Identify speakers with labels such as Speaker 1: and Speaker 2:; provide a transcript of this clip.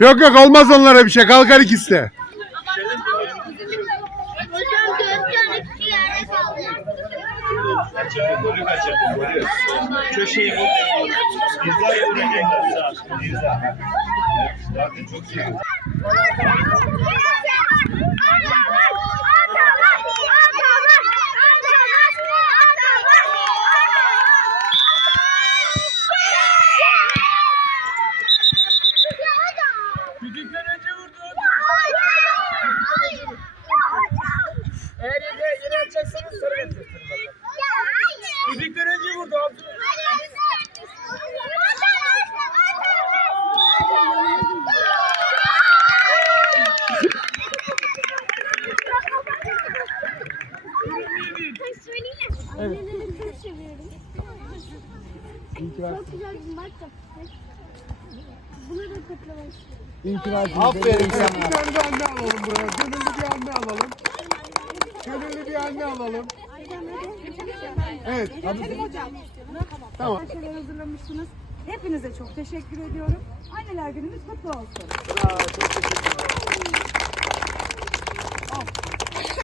Speaker 1: Yok yok olmaz onlara bir şey. Kalkar ikisi de.
Speaker 2: Golü kaçırdın. Golü. Köşeyi vur. İzah vuracaklar sağ olsun. İzah. Evet, Zaten çok iyi.
Speaker 3: Vurdu. Eğer yine, yine açacaksanız sarı getirsin
Speaker 4: Evet. Çok seviyorum. Çok güzel bir maç yaptık. Bunu da kutlamak istiyorum.
Speaker 1: Aferin sana. Bir tane anne alalım buraya. Gönüllü bir anne alalım. Gönüllü bir anne alalım. Evet. Tamam.
Speaker 5: Şeyler hazırlamışsınız. Hepinize çok teşekkür ediyorum. Anneler gününüz kutlu olsun.
Speaker 3: Bravo, çok teşekkür ederim.